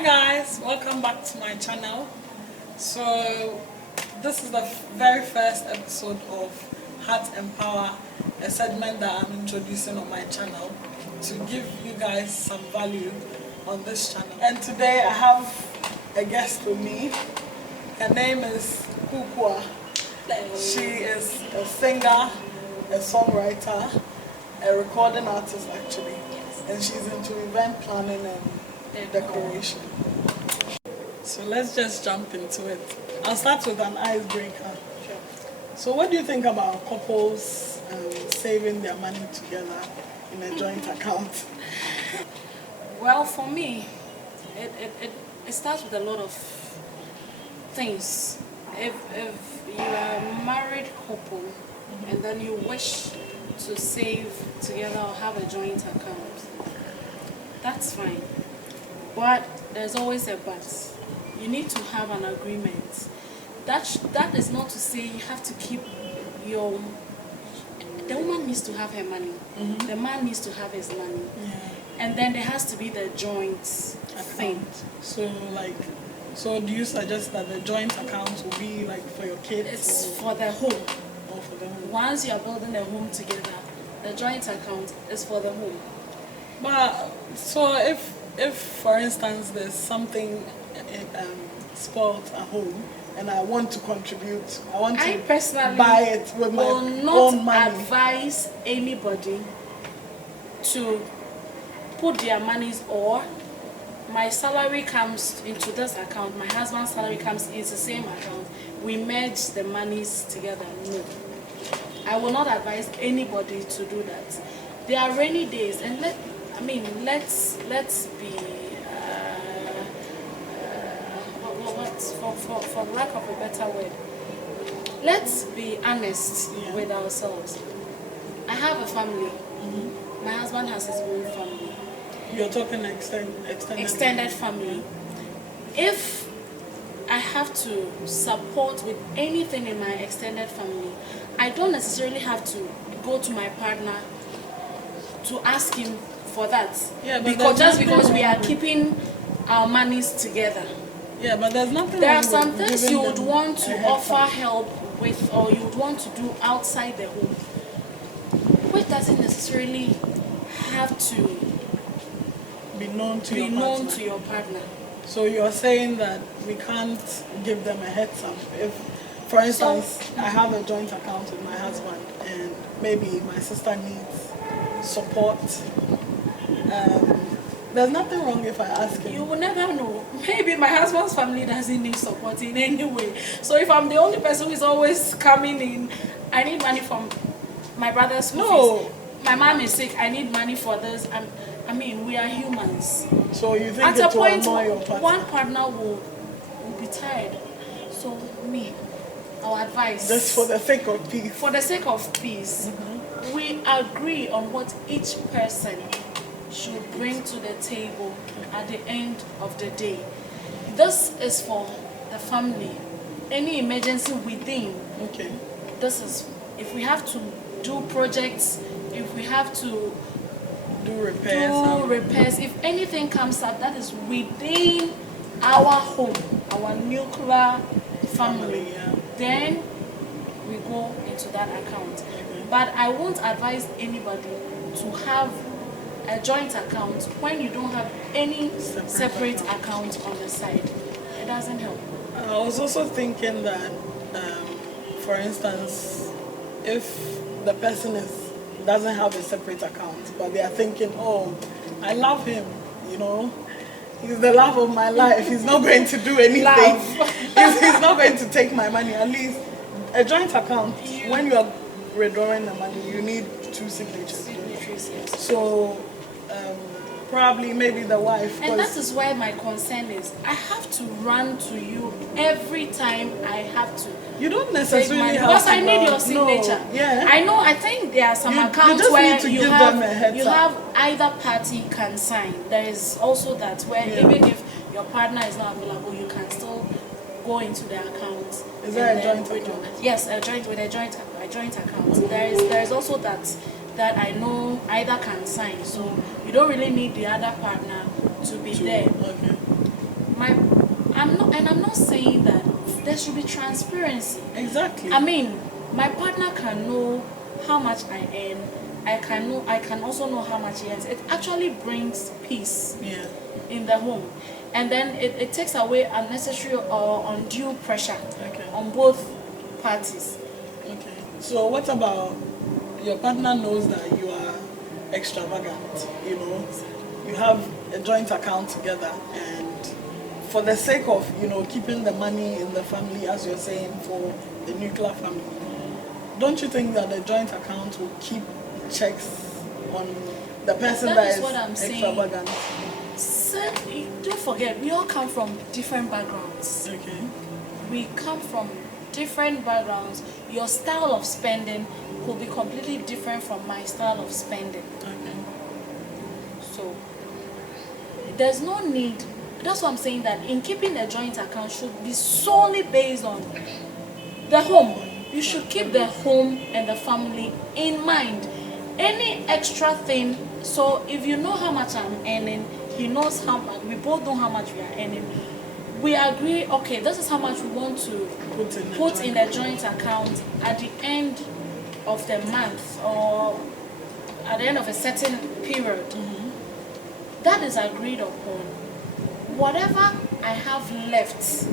Hi guys, welcome back to my channel. So this is the very first episode of Heart and Power, a segment that I'm introducing on my channel to give you guys some value on this channel. And today I have a guest with me. Her name is Kukua. She is a singer, a songwriter, a recording artist actually, and she's into event planning and decoration. So let's just jump into it. I'll start with an icebreaker. Sure. So what do you think about couples saving their money together in a joint account? Well, for me, it starts with a lot of things. If you are a married couple and then you wish to save together or have a joint account, that's fine. But there's always a but. You need to have an agreement. That is not to say you have to keep your... The woman needs to have her money. The man needs to have his money. Yeah. And then there has to be the joint thing. So do you suggest that the joint account will be like for your kids? It's for the home. Or for the home? Once you are building a home together, the joint account is for the home. But so if for instance there's something spoiled at home and I want to contribute, I personally buy it with my own money. Will not advise anybody to put their monies, or my salary comes into this account, my husband's salary comes into the same account, we merge the monies together. No. I will not advise anybody to do that. There are rainy days, and let's be for lack of a better word, let's be honest with ourselves. I have a family. My husband has his own family. You're talking extended family. If I have to support with anything in my extended family, I don't necessarily have to go to my partner to ask him for that. Yeah, but because we are keeping our monies together. Yeah, but there's nothing. There are some things you would want to offer help with, or you would want to do outside the home, which doesn't necessarily have to be known to your partner. So you're saying that we can't give them a heads up. If, for instance, I have a joint account with my husband and maybe my sister needs support, there's nothing wrong if I ask him. You will never know. Maybe my husband's family doesn't need support in any way. So if I'm the only person who is always coming in, I need money from my brother's school fees. My mom is sick, I need money for this. We are humans. So you think at it a will point, annoy your partner? one partner will be tired. So our advice, just for the sake of peace. For the sake of peace, we agree on what each person should bring to the table at the end of the day. This is for the family. Any emergency within. Okay. This is if we have to do projects, if we have to do repairs, if anything comes up that is within our home, our nuclear family, then we go into that account. But I won't advise anybody to have a joint account when you don't have any separate account on the side. It doesn't help. I was also thinking that, for instance, if the person doesn't have a separate account, but they are thinking, oh, I love him, he's the love of my life, he's not going to do anything, he's not going to take my money. At least a joint account, when you are withdrawing the money, you need two signatures. Yes. So probably maybe the wife. And that is why my concern is I have to run to you every time I have to. You don't necessarily have because to. I need your signature. No. Yeah. I think there are some accounts where you have either party can sign. There is also that where even if your partner is not available, you can still go into the account. Is there a joint account? Yes, a joint account. There is also that I know either can sign. So you don't really need the other partner to be there. Okay. I'm not saying that there should be transparency. Exactly. I mean, my partner can know how much I earn. I can also know how much he earns. It actually brings peace in the home, and then it takes away unnecessary or undue pressure on both parties. Okay. So what about your partner knows that you are extravagant? You know, you have a joint account together, and for the sake of keeping the money in the family, as you're saying, for the nuclear family, don't you think that the joint account will keep checks on the person that is what I'm extravagant? Saying. Don't forget, we all come from different backgrounds. Okay. We come from different backgrounds. Your style of spending could be completely different from my style of spending. Okay. So there's no need. That's what I'm saying, that in keeping a joint account should be solely based on the home. You should keep the home and the family in mind. Any extra thing, so if you know how much I'm earning, he knows how much, we both know how much we are earning, we agree, okay, this is how much we want to put in the joint account at the end of the month or at the end of a certain period. That is agreed upon. Whatever I have left,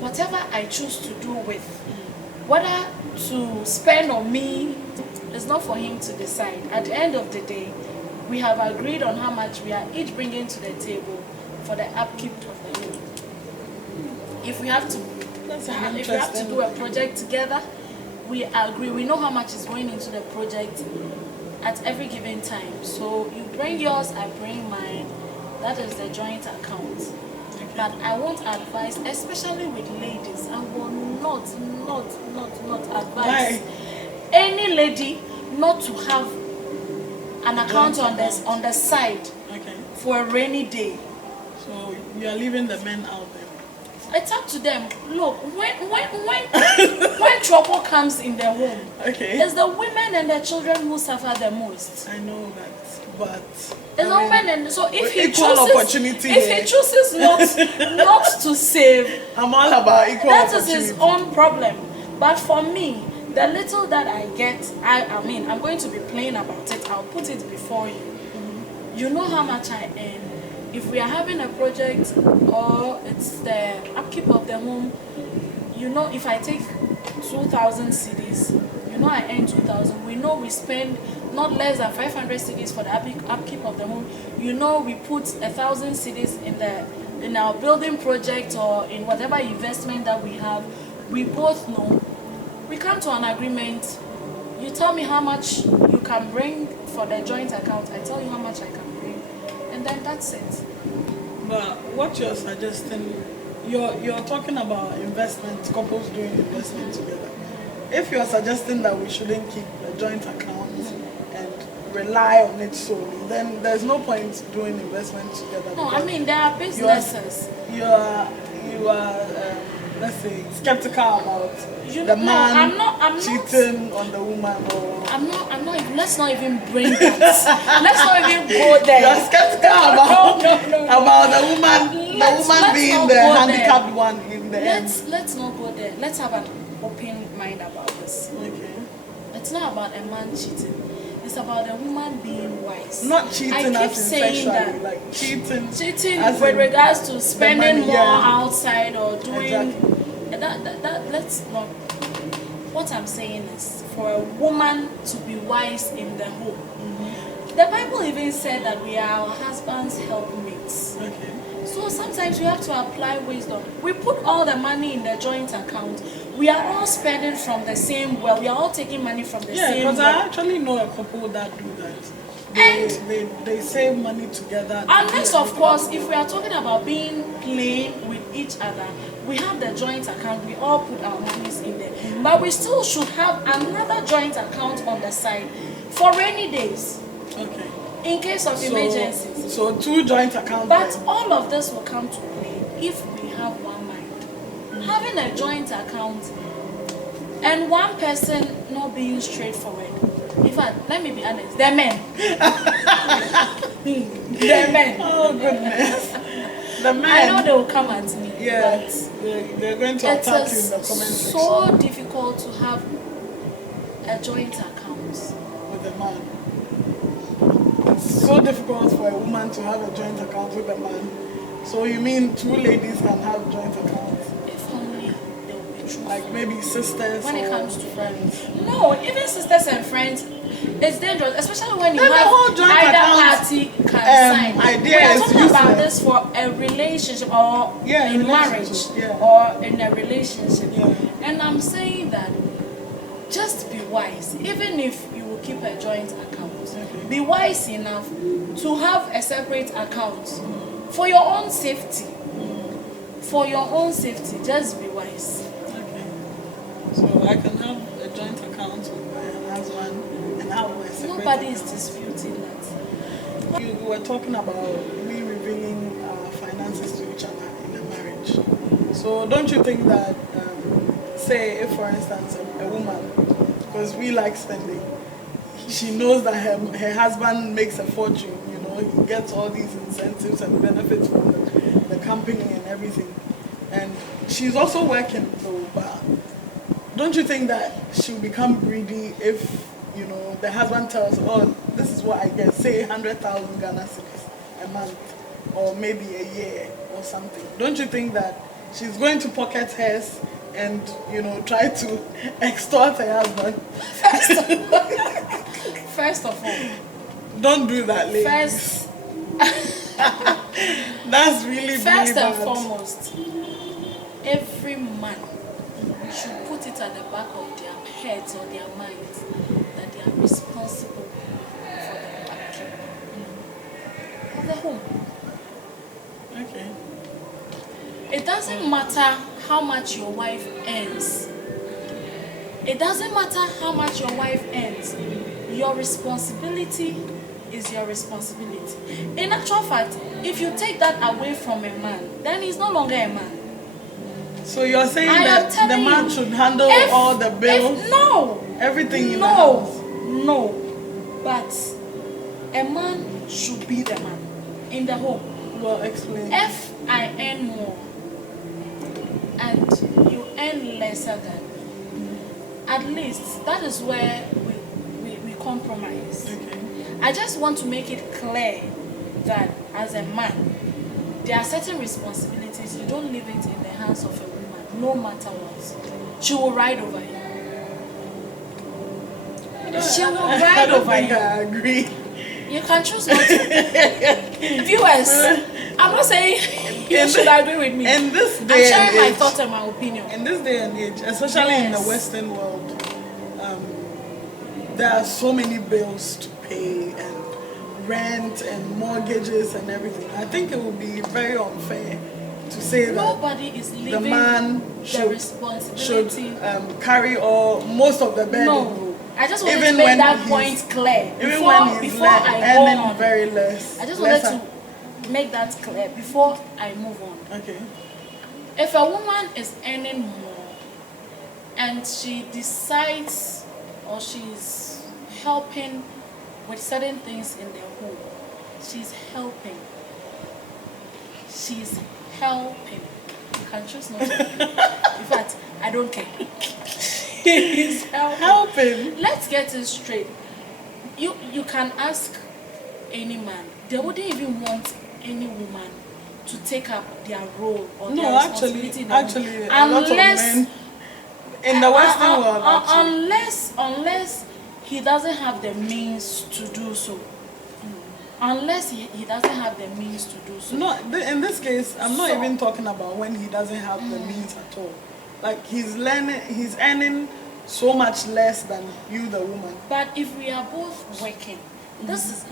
whatever I choose to do with, whether to spend on me, it's not for him to decide. At the end of the day, we have agreed on how much we are each bringing to the table for the upkeep of the home. If we have to do a project together, we agree. We know how much is going into the project at every given time. So you bring yours, I bring mine. That is the joint account. But I won't advise, especially with ladies, I will not advise any lady not to have an account on the side for a rainy day. So you are leaving the men out there. It's up to them. Look, when trouble comes in the home, it's the women and the children who suffer the most. I know that, but it's the women, and so if he chooses not to save, I'm all about equal that opportunity. is his own problem. But for me, the little that I get, I mean, I'm going to be plain about it. I'll put it before you. You know how much I earn. If we are having a project or it's the upkeep of the home, if I take 2,000 cedis, I earn 2,000. We know we spend not less than 500 cedis for the upkeep of the home. We put 1,000 cedis in our building project or in whatever investment that we have. We both know. We come to an agreement. You tell me how much you can bring for the joint account. I tell you how much I can bring, and then that's it. But what you're suggesting, you're talking about investment, couples doing investment together. If you're suggesting that we shouldn't keep a joint account and rely on it solely, then there's no point doing investment together. No, I mean, there are businesses. You are let's say, skeptical about the man cheating on the woman, or I'm not even, let's not even bring that. Let's not even go there. You're skeptical about the woman being the handicapped one in the end. Let's not go there. Let's have an open mind about this. Okay. It's not about a man cheating. It's about a woman being wise. Not cheating as in sexually, like cheating with regards to spending more outside or doing. Exactly. Let's not. What I'm saying is for a woman to be wise in the home. Mm-hmm. The Bible even said that we are our husband's helpmates. Okay. So sometimes we have to apply wisdom. We put all the money in the joint account. We are all spending from the same well. We are all taking money from the same well. Yeah, because I actually know a couple that do that. They save money together. Unless, of course, if we are talking about being plain with each other, we have the joint account. We all put our monies in there. Mm-hmm. But we still should have another joint account on the side for rainy days. Okay. In case of emergencies. So 2 joint accounts. But all of this will come to play if we have one mind. Mm-hmm. Having a joint account and one person not being straightforward. In fact, let me be honest, they're men. They're men. Oh goodness. The men, I know they will come at me. yeah, But they're going to it attack you in is the comment section so difficult to have a joint account. with the man. It's so difficult for a woman to have a joint account with a man. So you mean two ladies can have joint accounts? If only they will be true. Like maybe sisters When it or comes to friends. No, even sisters and friends, it's dangerous, especially when you Then the have whole joint either account, party can sign. idea We are is talking about useless. this for a relationship or Yeah, in marriage relationship, yeah. or in a relationship. Yeah. And I'm saying that just be wise, even if you will keep a joint account. Okay. Be wise enough to have a separate account for your own safety. For your own safety, just be wise. Okay. So I can have a joint account with my husband and have my separate Nobody is account. disputing that. You were talking about we revealing our finances to each other in a marriage. So don't you think that, say if for instance a woman, because we like spending, she knows that her husband makes a fortune, you know, he gets all these incentives and benefits from the company and everything. And she's also working though, but don't you think that she'll become greedy if, you know, the husband tells her, oh, this is what I get, say 100,000 Ghana cedis a month or maybe a year or something. Don't you think that she's going to pocket hers and, you know, try to extort her husband? First of all, Don't do that, ladies. first That's really, First really and bad. foremost, every man should put it at the back of their heads or their minds that they are responsible for the upkeep of the home. Okay. It doesn't matter how much your wife earns. It doesn't matter how much your wife earns. Your responsibility is your responsibility. In actual fact, if you take that away from a man, then he's no longer a man. So you're saying I am that the telling man you, should handle all the bills? No. Everything in the house? No. But a man should be the man in the home. Well, explain. If I earn more and you earn lesser than, at least that is where we compromise. Okay. I just want to make it clear that as a man, there are certain responsibilities. You don't leave it in the hands of a woman, no matter what. She will ride over you. She will ride over I you. agree. You can choose not to. Viewers, I'm not saying you should agree with me. In this I'm day sharing my and age, thoughts and my opinion. in this day and age, especially in the Yes. Western world, there are so many bills to pay and rent and mortgages and everything. I think it would be very unfair to say that Nobody is leaving the man the should responsibility. carry all most of the burden. No, I just wanted Even to make when that he's- point clear Even when he's before I go earning on. very less. I just wanted lesser. to make that clear before I move on. Okay. If a woman is earning more and she decides or she's helping with certain things in the home, she's helping. She's helping. You can choose not to. In fact, I don't care. She's Helping. Let's get it straight. You can ask any man. They wouldn't even want any woman to take up their role or their No, responsibility. actually, a lot of men in the Western world, actually. Unless he doesn't have the means to do so. Unless he doesn't have the means to do so. No, in this case, I'm not So- even talking about when he doesn't have the means at all. Like he's earning so much less than you, the woman. But if we are both working, this is,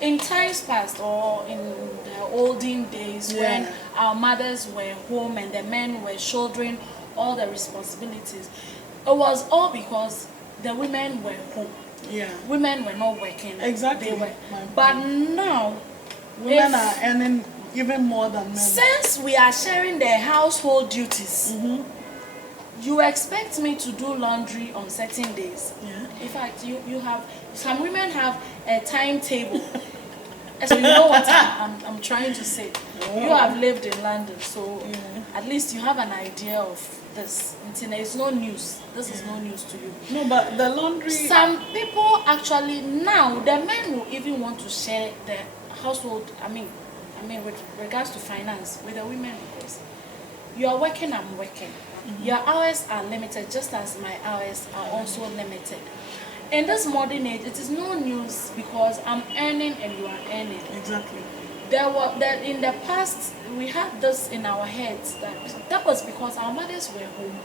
in times past or in the olden days when our mothers were home and the men were shouldering all the responsibilities, it was all because the women were home. Yeah. Women were not working. Exactly. They were. My point. But now, Women are earning even more than men. since we are sharing the household duties, you expect me to do laundry on certain days. Yeah. In fact, you have some women have a timetable. So you know what I'm trying to say. You have lived in London, so at least you have an idea of this. It's no news. This is no news to you. No, but the laundry... Some people actually, now, the men will even want to share the household, I mean, with regards to finance, with the women, because you are working, I'm working. Your hours are limited, just as my hours are also limited. In this modern age, it is no news because I'm earning and you are earning. Exactly. That in the past, we had this in our heads that was because our mothers were home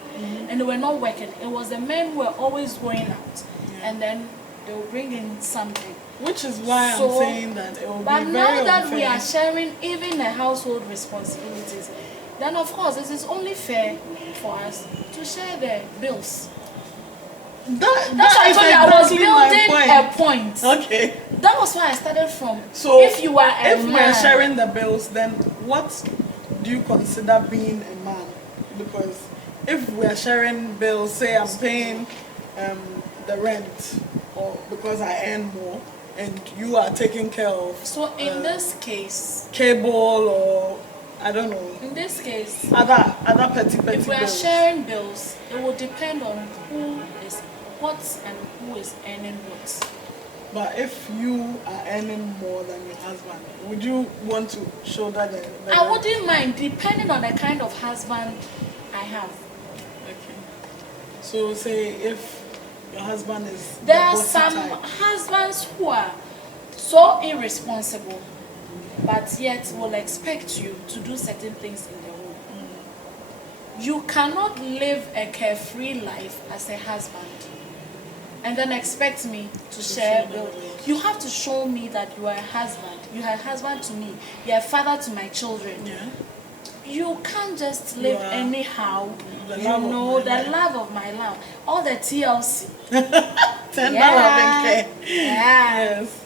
and they were not working. It was the men who were always going out, and then they will bring in something. Which is why I'm saying that it will be very unfair. But now that we are sharing even the household responsibilities, then of course it is only fair for us to share the bills. That's why I told you I was building a point. Okay. That was why I started from. So if you are a man, we're sharing the bills, then what do you consider being a man? Because if we're sharing bills, say I'm paying the rent, or because I earn more, and you are taking care of. So in this case, cable or I don't know. In this case, other petty bills. If we are sharing bills, it will depend on who is what and who is earning what. But if you are earning more than your husband, would you want to shoulder the I wouldn't mind, depending on the kind of husband I have. Okay. So say if your husband is there are some husbands who are so irresponsible, but yet will expect you to do certain things in the home. You cannot live a carefree life as a husband and then expect me to share bills. You have to show me that you are a husband. You are a husband to me. You are a father to my children. Yeah. You can't just live anyhow. The love of my love. All the TLC. Tender loving care. Yes.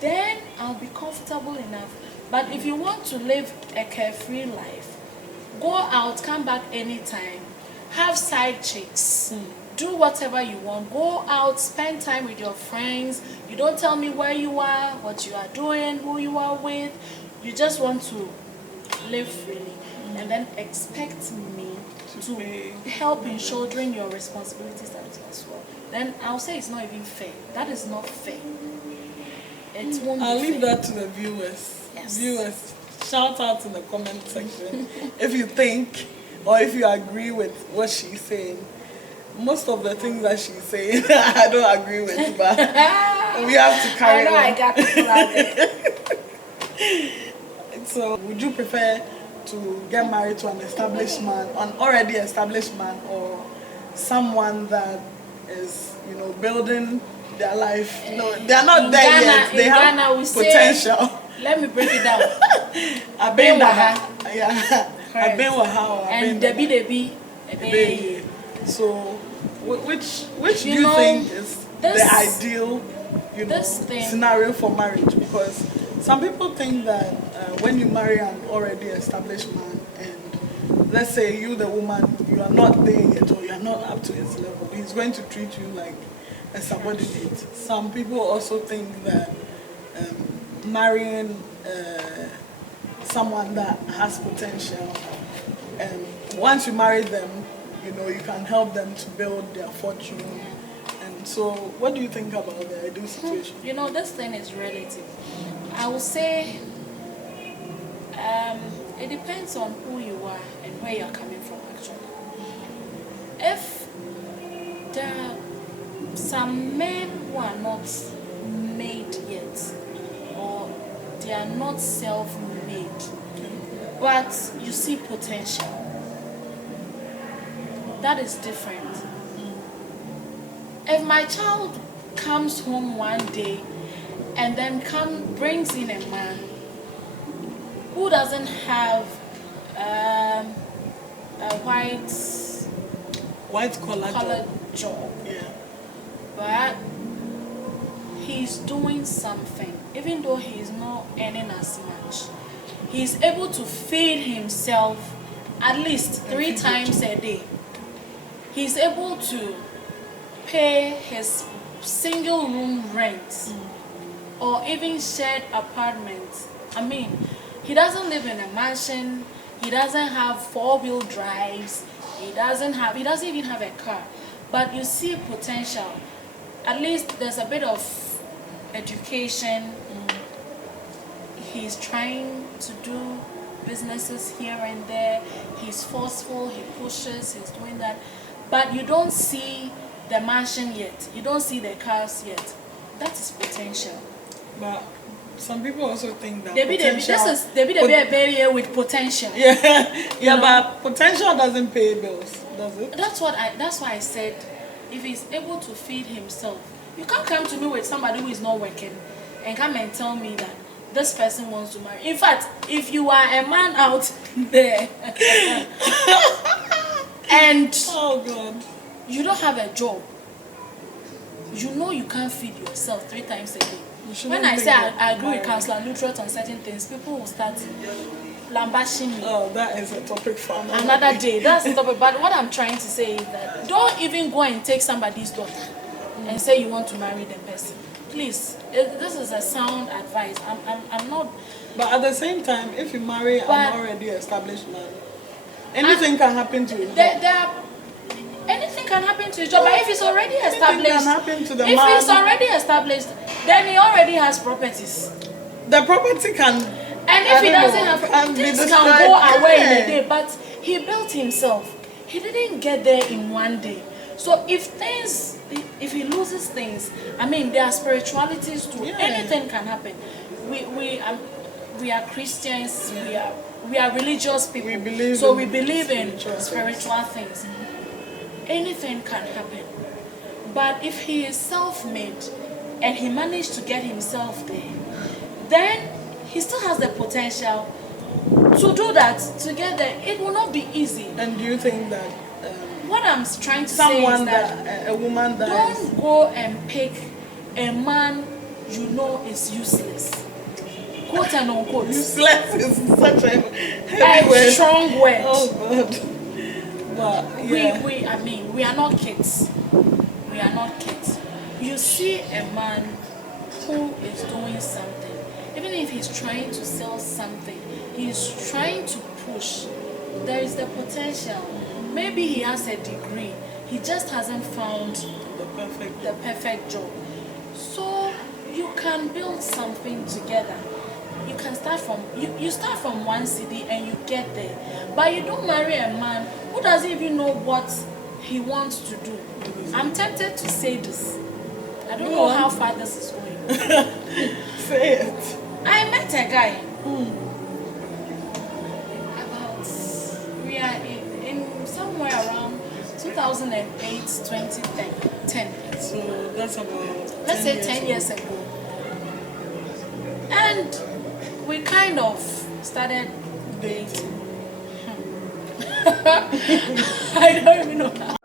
Then I'll be comfortable enough. But if you want to live a carefree life, go out, come back anytime, have side chicks, do whatever you want, go out, spend time with your friends. You don't tell me where you are, what you are doing, who you are with. You just want to live freely and then expect me to help in shouldering your responsibilities as well. Then I'll say it's not even fair. That is not fair. It won't I'll be leave fair. that to the viewers. Yes. Viewers, shout out in the comment section if you think or if you agree with what she's saying. Most of the things that she's saying I don't agree with, but we have to carry on. I got people out there. So would you prefer to get married to an established man, an already established man, or someone that is, building their life? No, they are not there yet. They have Ghana, we potential. Say, let me break it down. I've been Waha. And Debbie. So, which do you think is the ideal, scenario for marriage? Because some people think that when you marry an already established man, and let's say you, the woman, you are not there yet, or you are not up to his level, he's going to treat you like a subordinate. Some people also think that marrying someone that has potential, and once you marry them, you can help them to build their fortune. And so, what do you think about the ideal situation? This thing is relative. I would say it depends on who you are and where you're coming from, actually. If there are some men who are not made yet, or they are not self-made, but you see potential, that is different. If my child comes home one day and then brings in a man who doesn't have a white collar job, but he's doing something, even though he's not earning as much, he's able to feed himself at least 3 times a day. He's able to pay his single room rent or even shared apartments. I mean, he doesn't live in a mansion, he doesn't have four-wheel drives, he doesn't even have a car. But you see potential. At least there's a bit of education. He's trying to do businesses here and there. He's forceful, he pushes, he's doing that. But you don't see the mansion yet. You don't see the cars yet. That is potential. But some people also think that They be a baby with potential. Yeah, but potential doesn't pay bills, does it? That's why I said, if he's able to feed himself, you can't come to me with somebody who is not working and come and tell me that this person wants to marry. In fact, if you are a man out there and oh God, you don't have a job, you know you can't feed yourself 3 times a day. When I say I agree with Counselor Luttrot on certain things, people will start lambashing me. Oh, that is a topic for another day. That's the topic. But what I'm trying to say is that don't even go and take somebody's daughter and say you want to marry the person. Please, this is a sound advice. I'm not. But at the same time, if you marry an already established man, anything can happen to you. Anything can happen to his job, but if he's already established, can happen to the if man. he's already established, then he already has properties. The property can. And if he doesn't have, things can go away in a day. But he built himself. He didn't get there in one day. So if he loses things, I mean, there are spiritualities too. Yeah. Anything can happen. We are Christians. We are religious people. We believe in spiritual things. Anything can happen. But if he is self-made and he managed to get himself there, then he still has the potential to do that, to get there. It will not be easy. And do you think that what I'm trying to say is that a woman that don't go and pick a man you know is useless, quote and unquote. Useless is such a strong word. Oh God. But yeah. We are not kids. We are not kids. You see a man who is doing something, even if he's trying to sell something, he's trying to push. There is the potential. Maybe he has a degree, he just hasn't found the perfect job. So you can build something together. You can start from you start from one city and you get there. But you don't marry a man who doesn't even know what he wants to do. I'm tempted to say this. I don't know how far this is going. Say it. I met a guy. We are in somewhere around 2008, 2010. So that's about let's say 10 years ago. And we kind of started dating. I don't even know how.